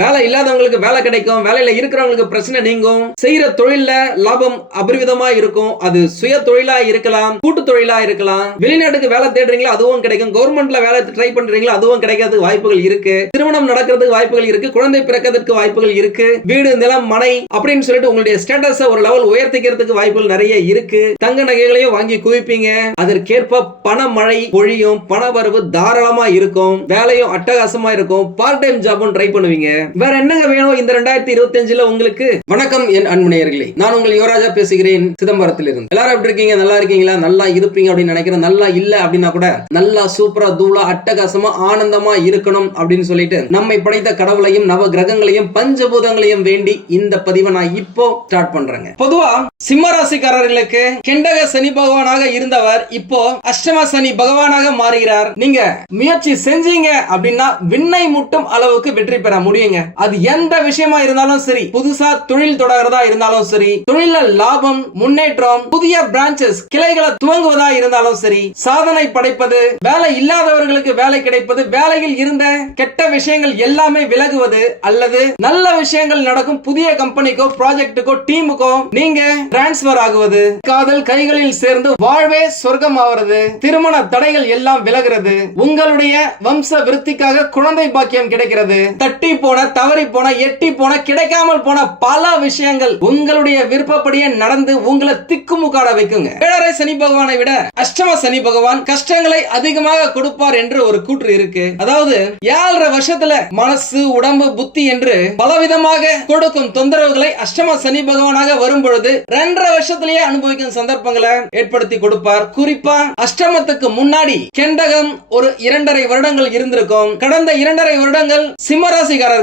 வேலை இல்லாதவங்களுக்கு வேலை கிடைக்கும் வேலையில இருக்கிறவங்களுக்கு பிரச்சனை நீங்கும். செய்யற தொழில்ல லாபம் அபரிவிதமா இருக்கும். அது சுய தொழிலா இருக்கலாம் கூட்டு தொழிலா இருக்கலாம். வெளிநாட்டுக்கு வேலை தேடுறீங்களா அதுவும் கிடைக்கும். கவர்மெண்ட்ல வேலை ட்ரை பண்றீங்களா அதுவும் கிடைக்கிறதுக்கு வாய்ப்புகள் இருக்கு. திருமணம் நடக்கிறதுக்கு வாய்ப்புகள் இருக்கு. குழந்தை பிறக்கிறதுக்கு வாய்ப்புகள் இருக்கு. வீடு நிலம் மனை அப்படின்னு சொல்லிட்டு உங்களுடைய ஸ்டேட்டஸ ஒரு லெவல் உயர்த்திக்கிறதுக்கு வாய்ப்புகள் நிறைய இருக்கு. தங்க நகைகளையும் வாங்கி குவிப்பீங்க. அதற்கேற்ப பண மழை பொழியும் பண வரவு தாராளமா இருக்கும். வேலையும் அட்டகாசமா இருக்கும். பார்ட் டைம் ஜாபும் ட்ரை பண்ணுவீங்க. வேற என்னங்க வேணும் இந்த ரெண்டாயிரத்தி இருபத்தி அஞ்சுல உங்களுக்கு? வணக்கம் என் அன்புநேயர்களே. நான் உங்கள் யுவராஜா பேசுகிறேன் சிதம்பரத்தில் இருந்து எல்லாரும் எப்படி இருக்கீங்க? நல்லா இருக்கீங்களா? நல்லா இருப்பீங்க அப்படின்னு நினைக்கிறேன். நல்லா இல்ல அப்படின்னா கூட நல்லா சூப்பரா தூளா அட்டகாசமா ஆனந்தமா இருக்கணும் அப்படின்னு சொல்லிட்டு நம்மை படைத்த கடவுளையும் நவ கிரகங்களையும் பஞ்சபூதங்களையும் வேண்டி இந்த பதிவை நான் இப்போ ஸ்டார்ட் பண்றேங்க. பொதுவா சிம்ம ராசிக்காரர்களுக்கு கெண்டக சனி பகவானாக இருந்தவர் இப்போ அஷ்டம சனி பகவானாக மாறுகிறார். நீங்க முயற்சி செஞ்சீங்க அப்படின்னா விண்ணை முட்டும் அளவுக்கு வெற்றி பெற முடியுங்க. அது எந்த விஷயமா இருந்தாலும் சரி புதுசா தொழில் தொடர்றதா இருந்தாலும் சரி தொழில லாபம் முன்னேற்றம் புதிய பிரான்ச்சஸ் கிளைகளை துவங்குவதா இருந்தாலும் சரி சாதனை படைப்பது வேலை இல்லாதவர்களுக்கு வேலை கிடைப்பது வேலையில் இருந்த கெட்ட விஷயங்கள் எல்லாமே விலகுவது அல்லது நல்ல விஷயங்கள் நடக்கும் புதிய கம்பெனிக்கோ ப்ராஜெக்டுக்கோ டீமுக்கோ நீங்க டிரான்ஸ்பர் ஆகுவது காதல் கைகளில் சேர்ந்து வாழ்வே சொர்க்கம் ஆகிறது திருமண தடைகள் எல்லாம் விலகிறது உங்களுடைய வம்ச விருத்திக்காக குழந்தை பாக்கியம் கிடைக்கிறது தட்டி போன போன தவறி போன எட்டி போன கிடைக்காமல் போன பல விஷயங்கள் உங்களுடைய விருப்பப்படியே நடந்து உங்களை திக்குமுக்காட வைக்குங்க. ஏழரை சனி பகவானை விட அஷ்டம சனி பகவான் கஷ்டங்களை அதிகமாக கொடுப்பார் என்று ஒரு கூற்று இருக்கு. அதாவது ஏழரை வருஷத்துல மனசு உடம்பு புத்தி என்று பலவிதமாக கொடுக்கும் தொந்தரவுகளை அஷ்டம சனி பகவானாக வரும் பொழுது ரெண்டரை வருஷத்திலேயே அனுபவிக்கும் சந்தர்ப்பங்களை ஏற்படுத்தி கொடுப்பார். குறிப்பா அஷ்டமத்துக்கு முன்னாடி கெண்டகம் ஒரு இரண்டரை வருடங்கள் இருந்திருக்கும். கடந்த இரண்டரை வருடங்கள்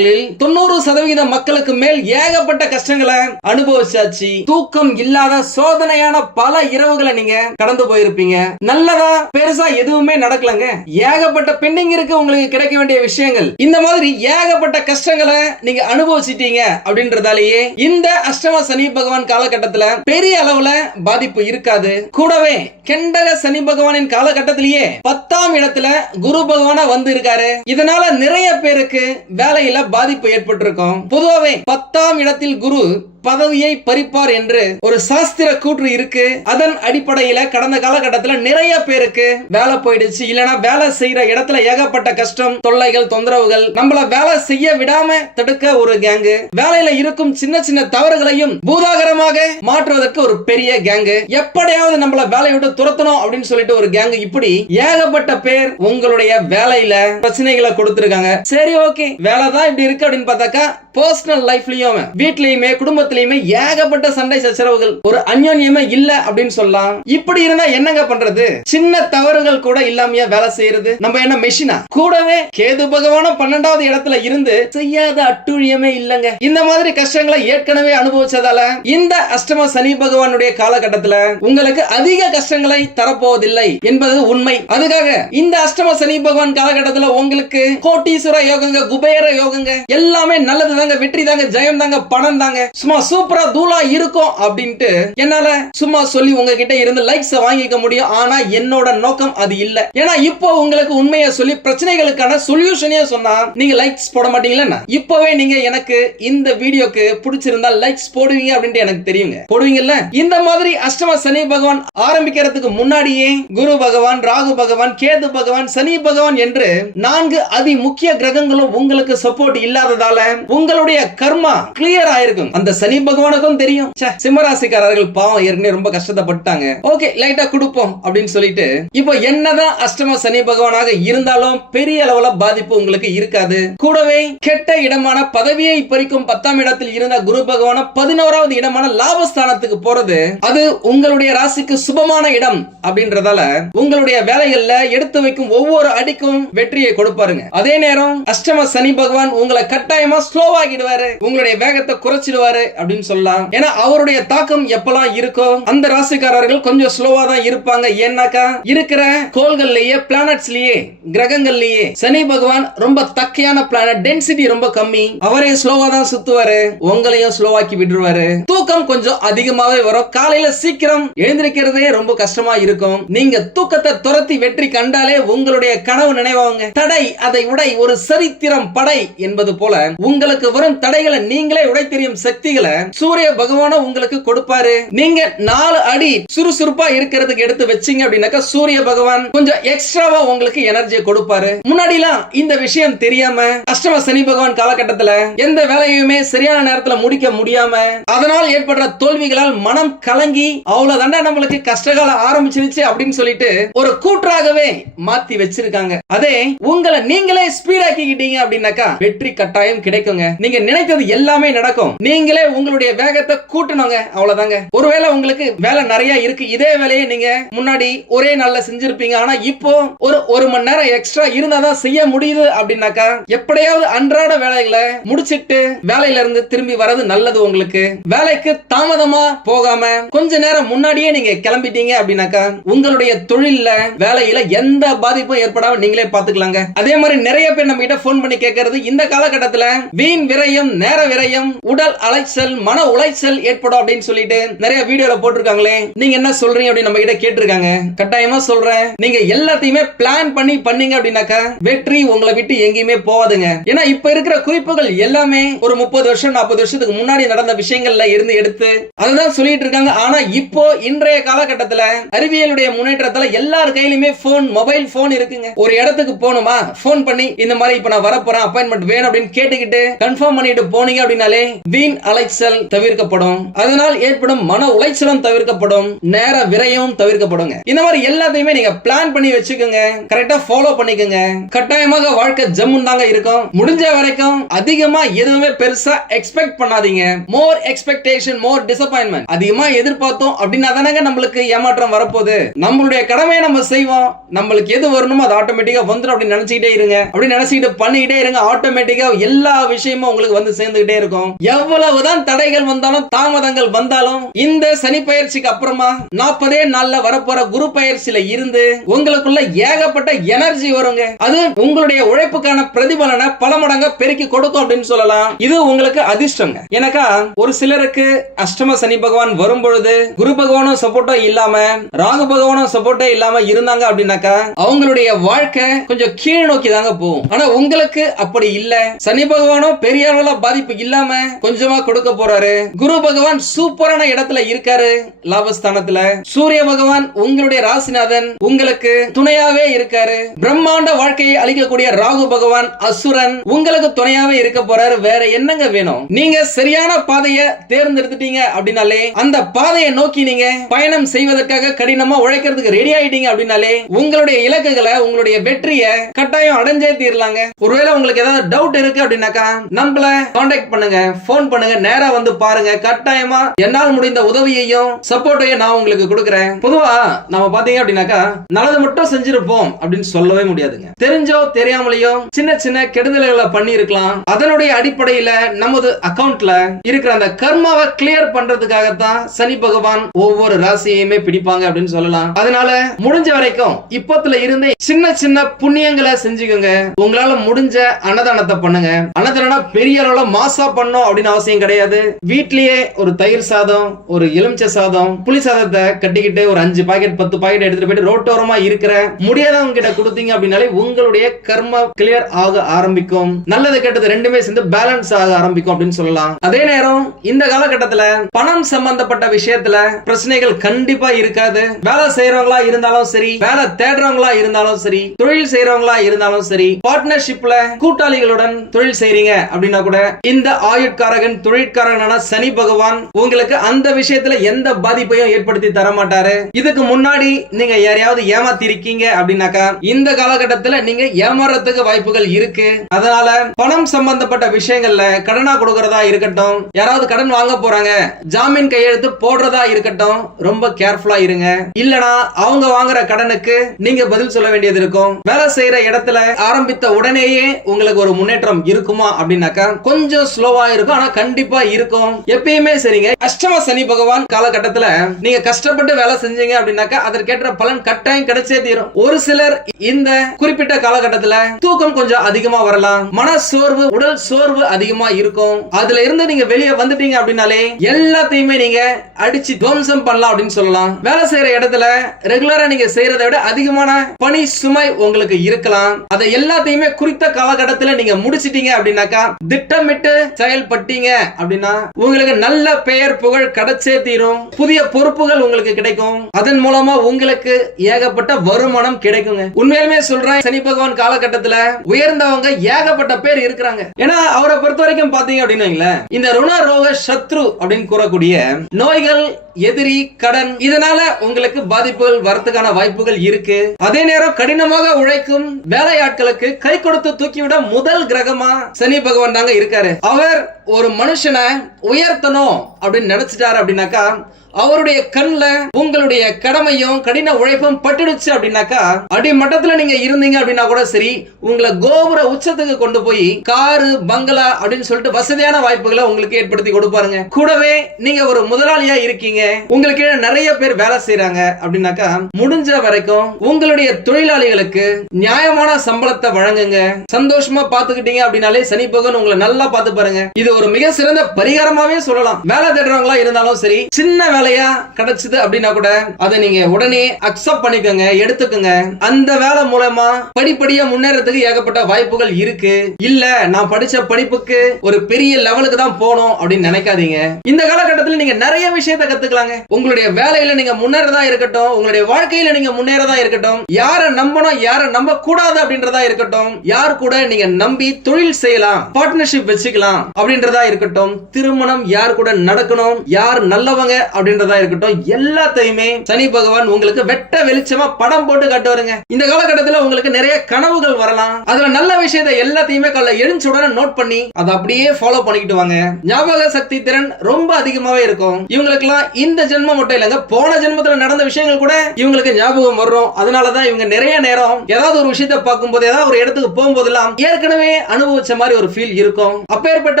நாட்களில் தொண்ணூறு சதவிகித மக்களுக்கு மேல் ஏகப்பட்ட கஷ்டங்களை அனுபவிச்சாச்சு. தூக்கம் இல்லாத சோதனையான பல இரவுகளை நீங்க கடந்து போயிருப்பீங்க. நல்லதா பெருசா எதுவுமே நடக்கலங்க. ஏகப்பட்ட பெண்டிங் இருக்கு உங்களுக்கு கிடைக்க வேண்டிய விஷயங்கள். இந்த மாதிரி ஏகப்பட்ட கஷ்டங்களை நீங்க அனுபவிச்சிட்டீங்க அப்படின்றதாலேயே இந்த அஷ்டம சனி பகவான் காலகட்டத்துல பெரிய அளவுல பாதிப்பு இருக்காது. கூடவே கெண்டக சனி பகவானின் காலகட்டத்திலேயே பத்தாம் இடத்துல குரு பகவானா வந்து இருக்காரு இதனால நிறைய பேருக்கு வேலையில பாதிப்பு ஏற்பட்டிருக்கும். பொதுவாகவே பத்தாம் இடத்தில் குரு பதவியை பறிப்பார் என்று ஒரு சாஸ்திர கூற்று இருக்கு. அதன் அடிப்படையில கடந்த காலகட்டத்தில் நிறைய பேருக்கு வேலை போயிடுச்சு. இல்லனா வேலை செய்யற இடத்துல ஏகப்பட்ட கஷ்டம் தொல்லைகள் தொந்தரவுகள். நம்மள வேலை செய்ய விடாம தடுக்க ஒரு கேங்கு வேலையில இருக்கும் சின்ன சின்ன தவறுகளையும் பூதாகரமாக மாற்றுவதற்கு ஒரு பெரிய கேங்கு எப்படியாவது நம்மள வேலையை விட்டு துரத்தணும் அப்படின்னு சொல்லிட்டு ஒரு கேங்கு இப்படி ஏகப்பட்ட பேர் உங்களுடைய வேலையில பிரச்சனைகளை கொடுத்திருக்காங்க. சரி ஓகே வேலை தான் இப்படி இருக்கு அப்படின்னு பார்த்தாக்கா பர்சனல் லைஃப்லயும் வீட்லயுமே குடும்பத்திலயுமே ஏகப்பட்ட சண்டை சச்சரவுகள். ஒரு அந்யோன்யமே இல்ல அப்படின்னு சொல்லலாம். இப்படி இருந்தா என்னங்க பண்றது? சின்ன தவறுகள் கூட இல்லாமையா வேலை செய்யறது? நம்ம என்ன மெஷினா கூடவே கேது பகவானும் பன்னெண்டாவது இடத்துல இருந்து செய்யாத அட்டுழியமே இல்லங்க. இந்த மாதிரி கஷ்டங்களை ஏற்கனவே அனுபவிச்சதால இந்த அஷ்டம சனி பகவானுடைய காலகட்டத்துல உங்களுக்கு அதிக கஷ்டங்களை தரப்போவதில்லை என்பது உண்மை. அதுக்காக இந்த அஷ்டம சனி பகவான் காலகட்டத்துல உங்களுக்கு கோட்டீஸ்வர யோகங்க குபேர யோகங்க எல்லாமே நல்லது தாங்க வெற்றி தாங்க ஜெயம் தாங்க பணம் தாங்க. சும்மா சூப்பரா தூளா இருக்கும் அப்படின்ட்டு என்னால சும்மா சொல்லி உங்ககிட்ட இருந்து லைக்ஸ் வாங்கிக்க முடியும். ஆனா என்னோட நோக்கம் அது இல்ல. ஏன்னா இப்போ உங்களுக்கு உண்மையை சொல்லி பிரச்சனைகளுக்கான சொல்யூஷனே சொன்னா நீங்க லைக்ஸ் போட மாட்டீங்களா இப்பவே நீங்க எனக்கு இந்த வீடியோக்கு பிடிச்சிருந்தா லைக்ஸ் போடுவீங்க அப்படின்ட்டு எனக்கு தெரியுங்க. போடுவீங்கல்ல? இந்த மாதிரி அஷ்டம சனி பகவான் ஆரம்பிக்கிறதுக்கு முன்னாடியே குரு பகவான் ராகு பகவான் கேது பகவான் சனி பகவான் என்று நான்கு அதி முக்கிய கிரகங்களும் உங்களுக்கு சப்போர்ட் இல்லாததால உங்க உங்களுடைய கர்மா கிளியர் ஆயிருக்கும். அந்த சனி பகவானுக்கும் தெரியும். சிம்மராசிக்காரர்கள் பாவம் ஏற்கனவே ரொம்ப கஷ்டப்பட்டாங்க ஓகே லைட்டா கொடுப்போம் அப்படின்னு சொல்லிட்டு இப்போ என்னதான் அஷ்டம சனி பகவானாக இருந்தாலும் பெரிய அளவுல பாதிப்பு உங்களுக்கு இருக்காது. கூடவே கெட்ட இடமான பதவியை பறிக்கும் பத்தாம் இடத்தில் இருந்த குரு பகவான பதினோராவது இடமான லாபஸ்தானத்துக்கு போறது அது உங்களுடைய ராசிக்கு சுபமான இடம் அப்படின்றதால உங்களுடைய வேலைகள்ல எடுத்து வைக்கும் ஒவ்வொரு அடிக்கும் வெற்றியை கொடுப்பாருங்க. அதே நேரம் அஷ்டம சனி பகவான் உங்களை கட்டாயமா ஸ்லோவா ஆக்கிடுவாரு உங்களுடைய வேகத்தை குறைச்சிடுவாரு அப்படின்னு சொல்லலாம். ஏன்னா அவருடைய தாக்கம் எப்பெல்லாம் இருக்கும் அந்த ராசிக்காரர்கள் கொஞ்சம் ஸ்லோவா தான் இருப்பாங்க. ஏன்னாக்கா இருக்கிற கோள்கள்லயே பிளானட்ஸ்லயே கிரகங்கள்லயே சனி பகவான் ரொம்ப தக்கையான பிளானட் டென்சிட்டி ரொம்ப கம்மி. அவரே ஸ்லோவா தான் சுத்துவாரு. உங்களையும் ஸ்லோவாக்கி விட்டுருவாரு. தூக்கம் கொஞ்சம் அதிகமாவே வரும். காலையில சீக்கிரம் எழுந்திருக்கிறதே ரொம்ப கஷ்டமா இருக்கும். நீங்க தூக்கத்தை துரத்தி வெற்றி கண்டாலே உங்களுடைய கனவு நினைவாங்க தடை அதை உடை ஒரு சரித்திரம் படை என்பது போல உங்களுக்கு வரும் தடைகளை நீங்களே உடை தெரியும் சக்திகளை சூரிய பகவானும் உங்களுக்கு கொடுப்பாரு. நீங்க நாலு அடி சுறுசுறுப்பா இருக்கிறதுக்கு எடுத்து வச்சீங்க அப்படின்னாக்கா சூரிய பகவான் கொஞ்சம் எக்ஸ்ட்ராவா உங்களுக்கு எனர்ஜியை கொடுப்பாரு. முன்னாடி எல்லாம் இந்த விஷயம் தெரியாம அஷ்டம சனி பகவான் காலகட்டத்துல எந்த வேலையுமே சரியான நேரத்துல முடிக்க முடியாம அதனால் ஏற்படுற தோல்விகளால் மனம் கலங்கி அவ்வளவுதாண்டா நம்மளுக்கு கஷ்டகாலம் ஆரம்பிச்சிருச்சு அப்படின்னு சொல்லிட்டு ஒரு கூற்றாகவே மாத்தி வச்சிருக்காங்க. அதே உங்களை நீங்களே ஸ்பீட் ஆக்கிக்கிட்டீங்க அப்படின்னாக்கா வெற்றி கட்டாயம் கிடைக்குங்க. நீங்க நினைத்தது எல்லாமே நடக்கும். நீங்களே உங்களுடைய வேகத்தை கூட்டணுங்க அவ்வளவுதாங்க. ஒருவேளை உங்களுக்கு வேலை நிறைய இருக்கு. இதே வேலையை நீங்க முன்னாடி ஒரே நாள்ல செஞ்சிருப்பீங்க. ஆனா இப்போ ஒரு ஒரு மணி நேரம் எக்ஸ்ட்ரா இருந்தாதான் செய்ய முடியுது அப்படின்னாக்கா எப்படியாவது அன்றாட வேலைகளை முடிச்சிட்டு வேலையில இருந்து திரும்பி வர்றது நல்லது உங்களுக்கு. வேலைக்கு தாமதமா போகாம கொஞ்ச நேரம் முன்னாடியே நீங்க கிளம்பிட்டீங்க அப்படின்னாக்கா உங்களுடைய தொழில்ல வேலையில எந்த பாதிப்பும் ஏற்படாம நீங்களே பாத்துக்கலாங்க அதே மாதிரி நிறைய பேர் நம்ம கிட்ட போன் பண்ணி கேட்கறது இந்த காலகட்டத்துல வீண் விரயம் நேர விரயம் உடல் அலைச்சல் மன உளைச்சல் ஏற்படும் அப்படின்னு சொல்லிட்டு நிறைய வீடியோல போட்டிருக்காங்களே. நீங்க என்ன சொல்றீங்க அப்படின்னு நம்ம கிட்ட கேட்டிருக்காங்க. கட்டாயமா சொல்றேன். நீங்க எல்லாத்தையுமே பிளான் பண்ணி பண்ணீங்க அப்படின்னாக்கா வெற்றி உங்களை விட்டு எங்கேயுமே போவாதுங்க ஏன்னா இப்ப இருக்கிற குறிப்புகள் எல்லாமே ஒரு முப்பது வருஷம் நாற்பது வருஷத்துக்கு முன்னாடி நடந்த விஷயங்கள்ல இருந்து எடுத்து அதுதான் சொல்லிட்டு இருக்காங்க. ஆனா இப்போ இன்றைய காலகட்டத்துல அறிவியலுடைய முன்னேற்றத்துல எல்லார் கையிலுமே போன் மொபைல் போன் இருக்குங்க. ஒரு இடத்துக்கு போகணுமா? போன் பண்ணி இந்த மாதிரி இப்ப நான் வரப்போறேன் அப்பாயின்மெண்ட் வேணும் அப்படின்னு கேட்டுக்கிட்டு கன்ஃபார்ம் பண்ணிட்டு போனீங்க அப்படின்னாலே வீண் அலைச்சல் தவிர்க்கப்படும். அதனால் ஏற்படும் மன உளைச்சலும் தவிர்க்கப்படும். நேர விரயம் தவிர்க்கப்படுங்க. இந்த மாதிரி எல்லாத்தையுமே நீங்க பிளான் பண்ணி வச்சுக்கோங்க. கரெக்டா ஃபாலோ பண்ணிக்கோங்க. கட்டாயமாக வாழ்க்கை ஜம்முன் தாங்க இருக்கும். முடிஞ்ச வரைக்கும் அதிகமா எதுவுமே பெருசா எக்ஸ்பெக்ட் பண்ணாதீங்க. மோர் எக்ஸ்பெக்டேஷன் மோர் டிசப்பாயின்மெண்ட் அதிகமா எதிர்பார்த்தோம் அப்படின்னா தானங்க நம்மளுக்கு ஏமாற்றம் வரப்போகுது. நம்மளுடைய கடமையை நம்ம செய்வோம். நம்மளுக்கு எது வரணுமோ அது ஆட்டோமேட்டிக்கா வந்துடும் அப்படின்னு நினைச்சுக்கிட்டே இருங்க. அப்படின்னு நினைச்சுக்கிட்டு பண்ணிக்கிட்டே இருங்க. ஆட்டோமேட்டிக்கா எல்லா விஷயமும் உங்களுக்கு வந்து சேர்ந்துகிட்டே இருக்கும். எவ்வளவுதான் தடைகள் வந்தாலும் தாமதங்கள் வந்தாலும் இந்த சனி பயிற்சிக்கு அப்புறமா நாற்பதே நாள்ல வரப்போற குரு பயிற்சியில இருந்து உங்களுக்குள்ள ஏகப்பட்ட எனர்ஜி வருங்க. அது உங்களுடைய உழைப்புக்கான பிரதிபலனை பல மடங்க பெருக்கி கொடுக்கும் அப்படின்னு சொல்லலாம். இது உங்களுக்கு அதிர்ஷ்டங்க. எனக்கா ஒரு சிலருக்கு அஷ்டம சனி பகவான் வரும் பொழுது குரு பகவானும் சப்போர்ட்டோ இல்லாம ராகு பகவானும் சப்போர்ட்டே இல்லாம இருந்தாங்க அப்படின்னாக்கா அவங்களுடைய வாழ்க்கை கொஞ்சம் கீழ் நோக்கி தாங்க போகும். ஆனா உங்களுக்கு அப்படி இல்ல. சனி பகவானும் பெரிய அளவுல பாதிப்பு இல்லாம கொஞ்சமா கொடுக்க போறாரு. குரு பகவான் சூப்பரான இடத்துல இருக்காரு லாபஸ்தானத்துல. சூரிய பகவான் உங்களுடைய ராசிநாதன் உங்களுக்கு துணையாவே இருக்காரு. பிரம்மாண்ட வாழ்க்கையை அளிக்கக்கூடிய ராகு பகவான் அசுரன் உங்களுக்கு துணையாவே இருக்க போறாரு. வேற என்னங்க வேணும்? நீங்க சரியான பாதையை தேர்ந்தெடுத்துட்டீங்க அப்படின்னாலே அந்த பாதையை நோக்கி நீங்க பயணம் செய்வதற்காக கடினமா உழைக்கிறதுக்கு ரெடி ஆயிட்டீங்க அப்படின்னாலே உங்களுடைய இலக்குகளை உங்களுடைய வெற்றியை கட்டாயம் அடைஞ்சே தீரலாங்க. ஒருவேளை உங்களுக்கு ஏதாவது டவுட் இருக்கு அப்படின்னாக்கா நம்மள காண்டாக்ட் பண்ணுங்க போன் பண்ணுங்க நேரா வந்து பாருங்க. கட்டாயமா என்னால் முடிந்த உதவியையும் சப்போர்ட்டையும் நான் உங்களுக்கு கொடுக்குறேன். பொதுவா நம்ம பாத்தீங்க அப்படின்னாக்கா நல்லது மட்டும் செஞ்சிருப்போம் அப்படின்னு சொல்லவே முடியாதுங்க. தெரிஞ்சோ தெரியாமலையோ சின்ன சின்ன கெடுதல்களை பண்ணி இருக்கலாம் அதனுடைய அடிப்படையில நமது அக்கவுண்ட்ல இருக்கிற அந்த கர்மாவை கிளியர் பண்றதுக்காகத்தான் சனி பகவான் ஒவ்வொரு ராசியையுமே பிடிப்பாங்க அப்படின்னு சொல்லலாம். அதனால முடிஞ்ச வரைக்கும் இப்பத்துல இருந்தே சின்ன சின்ன புண்ணியங்களை செஞ்சுக்கோங்க. உங்களால முடிஞ்ச அன்னதானத்தை பண்ணுங்க. அன்னதானம் பெரிய அளவுல மாசா பண்ணும் அப்படின்னு அவசியம் கிடையாது. வீட்லயே ஒரு தயிர் சாதம் ஒரு எலுமிச்சை சாதம் புளி சாதத்தை கட்டிக்கிட்டு ஒரு அஞ்சு பாக்கெட் பத்து பாக்கெட் எடுத்துட்டு போயிட்டு ரோட்டோரமா இருக்கிற முடியாதவங்க கிட்ட கொடுத்தீங்க அப்படின்னாலே உங்களுடைய கர்ம கிளியர் ஆக ஆரம்பிக்கும். நல்லது கெட்டது ரெண்டுமே சேர்ந்து பேலன்ஸ் ஆக ஆரம்பிக்கும் அப்படின்னு சொல்லலாம். அதே நேரம் இந்த காலகட்டத்துல பணம் சம்பந்தப்பட்ட விஷயத்துல பிரச்சனைகள் கண்டிப்பா இருக்காது. வேலை செய்யறவங்களா இருந்தாலும் சரி வேலை தேடுறவங்களா இருந்தாலும் சரி தொழில் செய்யறவங்களா இருந்தாலும் சரி பார்ட்னர்ஷிப்ல கூட்டாளிகளுடன் தொழில் செய்றீங்க அப்படின்னா கூட இந்த ஆயுட்காரகன் தொழிற்காரகனான சனி பகவான் உங்களுக்கு அந்த விஷயத்துல எந்த பாதிப்பையும் ஏற்படுத்தி தர மாட்டாரு இதுக்கு முன்னாடி நீங்க யாரையாவது ஏமாத்தி இருக்கீங்க அப்படின்னாக்கா இந்த காலகட்டத்துல நீங்க ஏமாறதுக்கு வாய்ப்புகள் இருக்கு. அதனால பணம் சம்பந்தப்பட்ட விஷயங்கள்ல கடனா கொடுக்கறதா இருக்கட்டும் யாராவது கடன் வாங்க போறாங்க ஜாமீன் கையெழுத்து போடுறதா இருக்கட்டும் ரொம்ப கேர்ஃபுல்லா இருங்க. இல்லனா அவங்க வாங்குற கடனுக்கு நீங்க பதில் சொல்ல வேண்டியது இருக்கும். வேலை செய்யற இடத்துல ஆரம்பித்த உடனேயே உங்களுக்கு ஒரு முன்னேற்றம் இருக்குமா அப்படின்னா அப்படின்னாக்கா கொஞ்சம் ஸ்லோவா இருக்கும் ஆனா கண்டிப்பா இருக்கும். எப்பயுமே சரிங்க. அஷ்டம சனி பகவான் காலகட்டத்துல நீங்க கஷ்டப்பட்டு வேலை செஞ்சீங்க அப்படின்னாக்கா அதற்கேற்ற பலன் கட்டாயம் கிடைச்சே தீரும். ஒரு சிலர் இந்த குறிப்பிட்ட காலகட்டத்துல தூக்கம் கொஞ்சம் அதிகமா வரலாம். மன சோர்வு உடல் சோர்வு அதிகமா இருக்கும். அதுல இருந்து நீங்க வெளியே வந்துட்டீங்க அப்படின்னாலே எல்லாத்தையுமே நீங்க அடிச்சு துவம்சம் பண்ணலாம் அப்படின்னு சொல்லலாம். வேலை செய்யற இடத்துல ரெகுலரா நீங்க செய்யறதை விட அதிகமான பணி சுமை உங்களுக்கு இருக்கலாம். அதை எல்லாத்தையுமே குறித்த காலகட்டத்துல நீங்க முடிச்சிட்டீங்க அப்படின்னாக்கா திட்டமிட்டு செயல்பட்டீங்க அப்படின்னா உங்களுக்கு நல்ல பெயர் புகழ் கிடைச்சே தீரும். புதிய பொறுப்புகள் உங்களுக்கு கிடைக்கும். அதன் மூலமா உங்களுக்கு ஏகப்பட்ட வருமானம் கிடைக்குங்க. உண்மையிலுமே சொல்றேன் சனி பகவான் காலகட்டத்துல உயர்ந்தவங்க ஏகப்பட்ட பேர் இருக்கிறாங்க. ஏன்னா அவரை பொறுத்த வரைக்கும் பாத்தீங்க அப்படின்னு வைங்களேன், இந்த ருண ரோக சத்ரு அப்படின்னு கூறக்கூடிய நோய்கள் எதிரி கடன் இதனால உங்களுக்கு பாதிப்புகள் வரத்துக்கான வாய்ப்புகள் இருக்கு. அதே நேரம் கடினமாக உழைக்கும் வேலையாட்களுக்கு கை கொடுத்து தூக்கிவிட முதல் கிரகமா சனி பகவான் தாங்க இருக்காரு. அவர் ஒரு மனுஷனை உயர்த்தணும் அப்படின்னு நினைச்சிட்டாரு அப்படின்னாக்கா அவருடைய கண்ணுல உங்களுடைய கடமையும் கடின உழைப்பும் பட்டுடுச்சு அப்படின்னாக்கா அடிமட்டத்துல நீங்க இருந்தீங்க அப்படின்னா கூட சரி உங்களை கோபுர உச்சத்துக்கு கொண்டு போய் காரு பங்களா அப்படின்னு சொல்லிட்டு வசதியான வாய்ப்புகளை உங்களுக்கு ஏற்படுத்தி கொடுப்பாருங்க. கூடவே நீங்க ஒரு முதலாளியா இருக்கீங்க உங்களுக்கு நிறைய பேர் வேலை செய்யறாங்க அப்படின்னாக்கா முடிஞ்ச வரைக்கும் உங்களுடைய தொழிலாளிகளுக்கு நியாயமான சம்பளத்தை வழங்குங்க. சந்தோஷமா பாத்துக்கிட்டீங்க அப்படின்னாலே சனி பகவான் உங்களை நல்லா பார்த்து பாருங்க இது ஒரு மிக சிறந்த பரிகாரமாவே சொல்லலாம். வேலை தேடுறவங்களா இருந்தாலும் சரி சின்ன வேலையா கிடைச்சது அப்படின்னா கூட அதை நீங்க உடனே அக்செப்ட் பண்ணிக்கோங்க எடுத்துக்கோங்க. அந்த வேலை மூலமா படிப்படியா முன்னேறதுக்கு ஏகப்பட்ட வாய்ப்புகள் இருக்கு. இல்ல நான் படிச்ச படிப்புக்கு ஒரு பெரிய லெவலுக்கு தான் போகணும் அப்படின்னு நினைக்காதீங்க. இந்த காலகட்டத்தில் நீங்க நிறைய விஷயத்தை கத்துக்கலாங்க. உங்களுடைய வேலையில நீங்க முன்னேறதா இருக்கட்டும் உங்களுடைய வாழ்க்கையில நீங்க முன்னேறதா இருக்கட்டும் யாரை நம்பணும் யாரை நம்ப கூடாது அப்படின்றதா இருக்கட்டும் யார் கூட நீங்க நம்பி தொழில் செய்யலாம் பார்ட்னர்ஷிப் வச்சுக்கலாம் அப்படின்றதா இருக்கட்டும் திருமணம் யார் கூட நடக்கணும் யார் நல்லவங்க அப்படின்னு அப்படின்றதா இருக்கட்டும் எல்லாத்தையுமே சனி பகவான் உங்களுக்கு வெட்ட வெளிச்சமா படம் போட்டு காட்டுவாருங்க இந்த காலகட்டத்தில் உங்களுக்கு நிறைய கனவுகள் வரலாம். அதுல நல்ல விஷயத்தை எல்லாத்தையுமே காலைல எழுந்த உடனே நோட் பண்ணி அதை அப்படியே ஃபாலோ பண்ணிக்கிட்டு வாங்க. ஞாபக சக்தி திறன் ரொம்ப அதிகமாவே இருக்கும். இவங்களுக்குலாம் இந்த ஜென்மம் மட்டும் இல்லைங்க. போன ஜென்மத்துல நடந்த விஷயங்கள் கூட இவங்களுக்கு ஞாபகம் வரும் அதனாலதான் இவங்க நிறைய நேரம் ஏதாவது ஒரு விஷயத்தை பார்க்கும்போது ஏதாவது ஒரு இடத்துக்கு போகும்போதெல்லாம் ஏற்கனவே அனுபவிச்ச மாதிரி ஒரு ஃபீல் இருக்கும். அப்பேற்பட்ட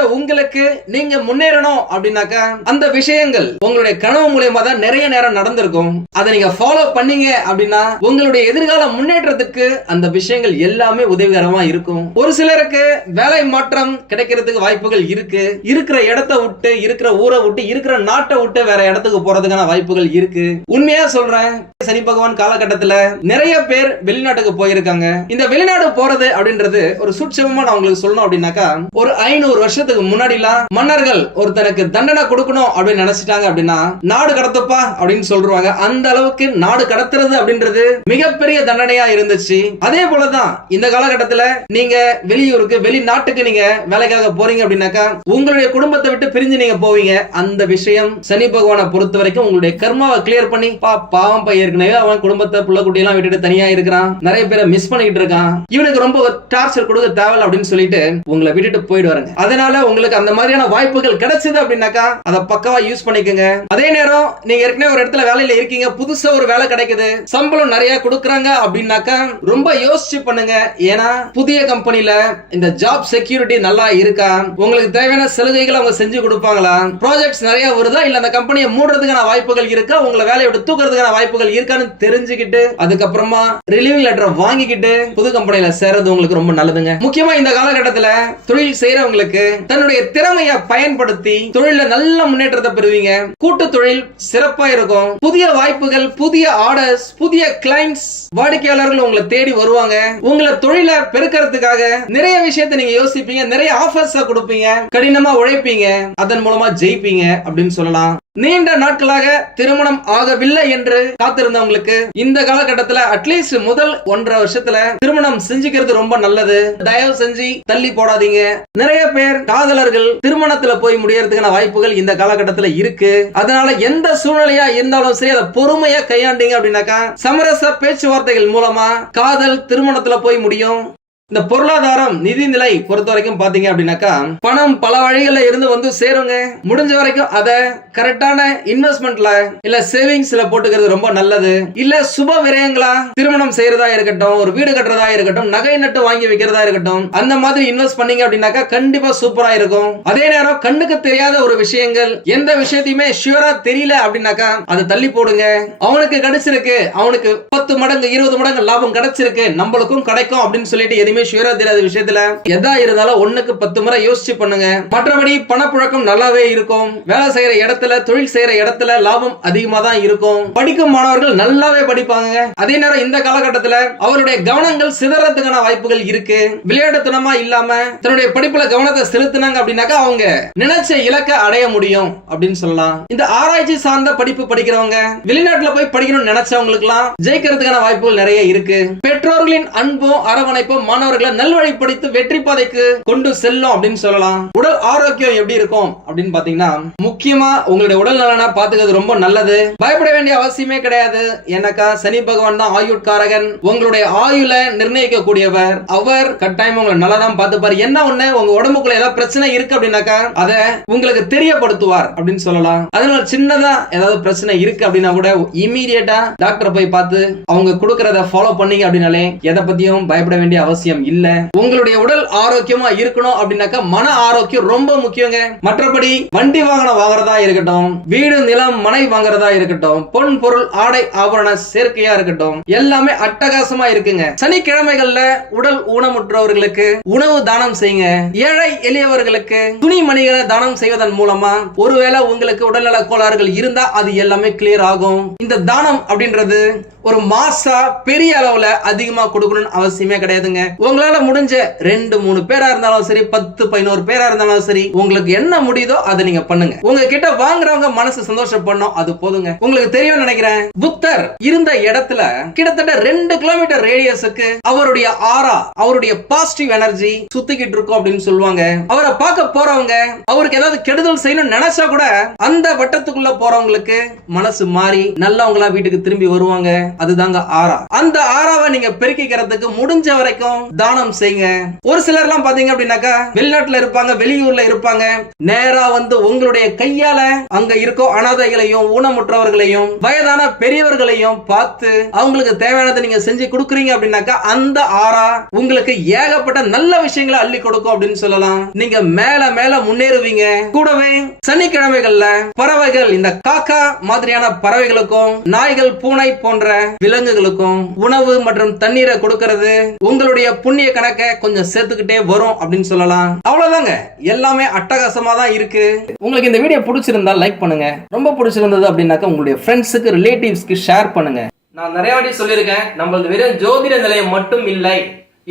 உங்களுக்கு நீங்க முன்னேறணும் அப்படின்னாக்கா அந்த விஷயங்கள் உங்களுடைய கனவு மூலியமா தான் நிறைய நேரம் நடந்திருக்கும். அதை நீங்க ஃபாலோ பண்ணீங்க அப்படின்னா உங்களுடைய எதிர்கால முன்னேற்றத்துக்கு அந்த விஷயங்கள் எல்லாமே உதவிகரமா இருக்கும். ஒரு சிலருக்கு வேலை மாற்றம் கிடைக்கிறதுக்கு வாய்ப்புகள் இருக்கு. இருக்கிற இடத்தை விட்டு இருக்கிற ஊரை விட்டு இருக்கிற நாட்டை விட்டு வேற இடத்துக்கு போறதுக்கான வாய்ப்புகள் இருக்கு. உண்மையா சொல்றேன் சனி பகவான் காலகட்டத்துல நிறைய பேர் வெளிநாட்டுக்கு போயிருக்காங்க. இந்த வெளிநாடு போறது அப்படின்றது ஒரு சுட்சமமா நான் உங்களுக்கு சொல்லணும் அப்படின்னாக்கா ஒரு ஐநூறு வருஷத்துக்கு முன்னாடிலாம் மன்னர்கள் ஒருத்தனுக்கு தண்டனை கொடுக்கணும் அப்படின்னு நினைச்சிட்டாங்க அப்படின்னா நாடு கடத்தப்பா அப்படின்னு சொல்றாங்க. அந்த அளவுக்கு நாடு கடத்துறது அப்படின்றது மிகப்பெரிய தண்டனையா இருந்துச்சு. அதே போலதான் இந்த காலகட்டத்துல நீங்க வெளியூருக்கு வெளிநாட்டுக்கு நீங்க வேலைக்காக போறீங்க அப்படின்னாக்கா உங்களுடைய குடும்பத்தை விட்டு பிரிஞ்சு நீங்க போவீங்க. அந்த விஷயம் சனி பகவானை பொறுத்த வரைக்கும் உங்களுடைய கர்மாவை கிளியர் பண்ணி பா பாவம் பையன் ஏற்கனவே அவன் குடும்பத்தை புள்ள குட்டியெல்லாம் விட்டுட்டு தனியா இருக்கிறான். நிறைய பேரை மிஸ் பண்ணிக்கிட்டு இருக்கான். இவனுக்கு ரொம்ப டார்ச்சர் கொடுக்க தேவையில்ல அப்படின்னு சொல்லிட்டு உங்களை விட்டுட்டு போயிடுவாருங்க. அதனால உங்களுக்கு அந்த மாதிரியான வாய்ப்புகள் கிடைச்சது அப்படின்னாக்கா அதை பக்கவா யூஸ் பண்ணிக்கோங்க. அதே நேரம் நீங்க ஏற்கனவே ஒரு இடத்துல வேலையில இருக்கீங்க புதுசா ஒரு வேலை கிடைக்குது சம்பளம் நிறைய கொடுக்குறாங்க அப்படின்னாக்கா ரொம்ப யோசிச்சு பண்ணுங்க. ஏன்னா புதிய கம்பெனில இந்த ஜாப் செக்யூரிட்டி நல்லா இருக்கா? உங்களுக்கு தேவையான சலுகைகளை அவங்க செஞ்சு கொடுப்பாங்களா? ப்ராஜெக்ட்ஸ் நிறைய வருதா? இல்ல அந்த கம்பெனியை மூடுறதுக்கான வாய்ப்புகள் இருக்கா? உங்களை வேலையை விட்டு தூக்குறதுக்கான வாய்ப்புகள் இருக்கான்னு தெரிஞ்சுக்கிட்டு அதுக்கப்புறமா ரிலீவிங் லெட்டர் வாங்கிக்கிட்டு புது கம்பெனில சேர்றது உங்களுக்கு ரொம்ப நல்லதுங்க. முக்கியமா இந்த காலகட்டத்துல தொழில் செய்யறவங்களுக்கு தன்னுடைய திறமையை பயன்படுத்தி தொழில நல்ல முன்னேற்றத்தை பெறுவீங்க. கூட்டு தொழில் சிறப்பா இருக்கும். புதிய வாய்ப்புகள் புதிய ஆர்டர்ஸ் புதிய கிளைண்ட்ஸ் வாடிக்கையாளர்கள் உங்களை தேடி வருவாங்க. உங்களை தொழிலை பெருக்கிறதுக்காக நிறைய விஷயத்தை நீங்க யோசிப்பீங்க நிறைய ஆஃபர்ஸ் கொடுப்பீங்க. கடினமா உழைப்பீங்க. அதன் மூலமா ஜெயிப்பீங்க அப்படின்னு சொல்லலாம். நீண்ட நாட்களாக திருமணம் ஆகவில்லை என்று காத்திருந்தவங்களுக்கு இந்த காலகட்டத்துல அட்லீஸ்ட் முதல் ஒன்றரை வருஷத்துல திருமணம் செஞ்சுக்கிறது ரொம்ப நல்லது. தயவு செஞ்சு தள்ளி போடாதீங்க. நிறைய பேர் காதலர்கள் திருமணத்துல போய் முடியறதுக்கான வாய்ப்புகள் இந்த காலகட்டத்துல இருக்கு. அதனால எந்த சூழ்நிலையா இருந்தாலும் சரி அதை பொறுமையா கையாண்டீங்க அப்படின்னாக்கா சமரச பேச்சுவார்த்தைகள் மூலமா காதல் திருமணத்துல போய் முடியும். இந்த பொருளாதாரம் நிதி நிலை பொறுத்த வரைக்கும் பாத்தீங்க அப்படின்னாக்கா பணம் பல வழிகள்ல இருந்து வந்து சேருங்க. முடிஞ்ச வரைக்கும் அதை கரெக்டான இன்வெஸ்ட்மெண்ட்ல இல்ல சேவிங்ஸ்ல போட்டுக்கிறது ரொம்ப நல்லது. இல்ல சுப விரயங்களா திருமணம் செய்யறதா இருக்கட்டும் ஒரு வீடு கட்டுறதா இருக்கட்டும் நகை நட்டு வாங்கி வைக்கிறதா இருக்கட்டும் அந்த மாதிரி இன்வெஸ்ட் பண்ணீங்க அப்படின்னாக்கா கண்டிப்பா சூப்பரா இருக்கும். அதே நேரம் கண்ணுக்கு தெரியாத ஒரு விஷயங்கள் எந்த விஷயத்தையுமே ஷியூரா தெரியல அப்படின்னாக்கா அதை தள்ளி போடுங்க. அவனுக்கு கிடைச்சிருக்கு அவனுக்கு பத்து மடங்கு இருபது மடங்கு லாபம் கிடைச்சிருக்கு நம்மளுக்கும் கிடைக்கும் அப்படின்னு சொல்லிட்டு எதுவுமே ஷியூரா தெரியாத விஷயத்துல எதா இருந்தாலும் ஒண்ணுக்கு பத்து முறை யோசிச்சு பண்ணுங்க. மற்றபடி பணப்புழக்கம் நல்லாவே இருக்கும். வேலை செய்யற இடத்துல தொழில் செய்யற இடத்துல லாபம் அதிகமா தான் இருக்கும். படிக்கும் மாணவர்கள் நல்லாவே படிப்பாங்க அதே நேரம் இந்த காலகட்டத்துல அவருடைய கவனங்கள் சிதறதுக்கான வாய்ப்புகள் இருக்கு. விளையாட்டுத்தனமா இல்லாம தன்னுடைய படிப்புல கவனத்தை செலுத்தினாங்க அப்படின்னாக்கா அவங்க நினைச்ச இலக்கை அடைய முடியும் அப்படின்னு சொல்லலாம். இந்த ஆராய்ச்சி சார்ந்த படிப்பு படிக்கிறவங்க வெளிநாட்டுல போய் படிக்கணும்னு நினைச்சவங்களுக்கு எல்லாம் ஜெயிக்கிறதுக்கான வாய்ப்புகள் நிறைய இருக்கு. பெற்றோர்களின் அன்பும் அரவணைப்பும் மன மாணவர்களை நல்வழிப்படுத்தி வெற்றி பாதைக்கு கொண்டு செல்லும் அப்படின்னு சொல்லலாம். உடல் ஆரோக்கியம் எப்படி இருக்கும் அப்படின்னு பாத்தீங்கன்னா முக்கியமா உங்களுடைய உடல் நலனை பாத்துக்கிறது ரொம்ப நல்லது. பயப்பட வேண்டிய அவசியமே கிடையாது. எனக்கா சனி பகவான் தான் ஆயுட்காரகன். உங்களுடைய ஆயுள நிர்ணயிக்க கூடியவர் அவர் கட்டாயம் உங்களை நல்லதான் பார்த்துப்பாரு. என்ன ஒண்ணு? உங்க உடம்புக்குள்ள ஏதாவது பிரச்சனை இருக்கு அப்படின்னாக்கா அதை உங்களுக்கு தெரியப்படுத்துவார் அப்படின்னு சொல்லலாம். அதனால சின்னதா ஏதாவது பிரச்சனை இருக்கு அப்படின்னா கூட இமீடியட்டா டாக்டர் போய் பார்த்து அவங்க கொடுக்கறத ஃபாலோ பண்ணீங்க அப்படின்னாலே எதை பத்தியும் பயப்பட வேண்டிய அவசியம் இல்ல. உங்களுடைய உடல் ஆரோக்கியமா இருக்கணும் அப்படின்னாக்கா மன ஆரோக்கியம் ரொம்ப முக்கியங்க. மற்றபடி வண்டி வாகனம் வாங்குறதா இருக்கட்டும் வீடு நிலம் மனை வாங்குறதா இருக்கட்டும் பொன் பொருள் ஆடை ஆபரண சேர்க்கையா இருக்கட்டும் எல்லாமே அட்டகாசமா இருக்குங்க. சனிக்கிழமைகள்ல உடல் ஊனமுற்றவர்களுக்கு உணவு தானம் செய்யுங்க. ஏழை எளியவர்களுக்கு துணி மணிகளை தானம் செய்வதன் மூலமா ஒருவேளை உங்களுக்கு உடல்நல கோளாறுகள் இருந்தா அது எல்லாமே கிளியர் ஆகும். இந்த தானம் அப்படின்றது ஒரு மாசா பெரிய அளவுல அதிகமா கொடுக்கணும்னு அவசியமே கிடையாதுங்க. உங்களால முடிஞ்ச ரெண்டு மூணு பேரா இருந்தாலும் சரி பத்து பதினோரு பேரா இருந்தாலும் சரி உங்களுக்கு என்ன முடியுதோ அதை நீங்க பண்ணுங்க. உங்ககிட்ட வாங்குறவங்க மனசு சந்தோஷப்படணும் அது போதுங்க. உங்களுக்கு தெரியும் நினைக்கிறேன் புத்தர் இருந்த இடத்துல கிட்டத்தட்ட ரெண்டு கிலோமீட்டர் ரேடியஸுக்கு அவருடைய ஆரா அவருடைய பாசிட்டிவ் எனர்ஜி சுத்திக்கிட்டு இருக்கும் அப்படின்னு சொல்லுவாங்க. அவரை பார்க்க போறவங்க அவருக்கு ஏதாவது கெடுதல் செய்யணும்னு நினைச்சா கூட அந்த வட்டத்துக்குள்ள போறவங்களுக்கு மனசு மாறி நல்லவங்களா வீட்டுக்கு திரும்பி வருவாங்க. அதுதாங்க ஆரா அந்த ஆறாவை நீங்க பெருக்கிக்கிறதுக்கு முடிஞ்ச வரைக்கும் தானம் செய்யுங்க. ஒரு சிலர் எல்லாம் பாத்தீங்க அப்படின்னாக்கா வெளிநாட்டுல இருப்பாங்க வெளியூர்ல இருப்பாங்க. நேரா வந்து உங்களுடைய கையால அங்க இருக்கோ அனாதைகளையும் ஊனமுற்றவர்களையும் வயதான பெரியவர்களையும் பார்த்து அவங்களுக்கு தேவையானதை நீங்க செஞ்சு கொடுக்குறீங்க அப்படின்னாக்கா அந்த ஆறா உங்களுக்கு ஏகப்பட்ட நல்ல விஷயங்களை அள்ளி கொடுக்கும் அப்படின்னு சொல்லலாம். நீங்க மேல மேல முன்னேறுவீங்க. கூடவே சனிக்கிழமைகள்ல பறவைகள் இந்த காக்கா மாதிரியான பறவைகளுக்கும் நாய்கள் பூனை போன்ற விலங்குகளுக்கும் உணவு மற்றும் தண்ணீரை கொடுக்கறது. உங்களுடைய புண்ணிய கணக்கை கொஞ்சம் சேர்த்துக்கிட்டே வரும் அப்படின்னு சொல்லலாம். அவ்வளவுதாங்க. எல்லாமே அட்டகாசமா தான் இருக்கு. உங்களுக்கு இந்த வீடியோ பிடிச்சிருந்தா லைக் பண்ணுங்க. ரொம்ப பிடிச்சிருந்தது அப்படின்னாக்கா உங்களுடைய ஃப்ரெண்ட்ஸுக்கு ரிலேட்டிவ்ஸ்க்கு ஷேர் பண்ணுங்க. நான் நிறைய வாட்டி சொல்லியிருக்கேன் நம்மளது வெறும் ஜோதிட நிலையம் மட்டும் இல்லை.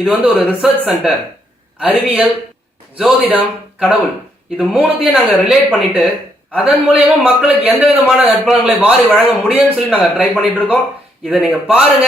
இது வந்து ஒரு ரிசர்ச் சென்டர் அறிவியல் ஜோதிடம் கடவுள். இது மூணுத்தையும் நாங்க ரிலேட் பண்ணிட்டு அதன் மூலயமா மக்களுக்கு எந்த விதமான நற்பலன்களை வாரி வழங்க முடியும்னு சொல்லி நாங்க ட்ரை பண்ணிட்டு இருக்கோம். இதை நீங்க பாருங்க.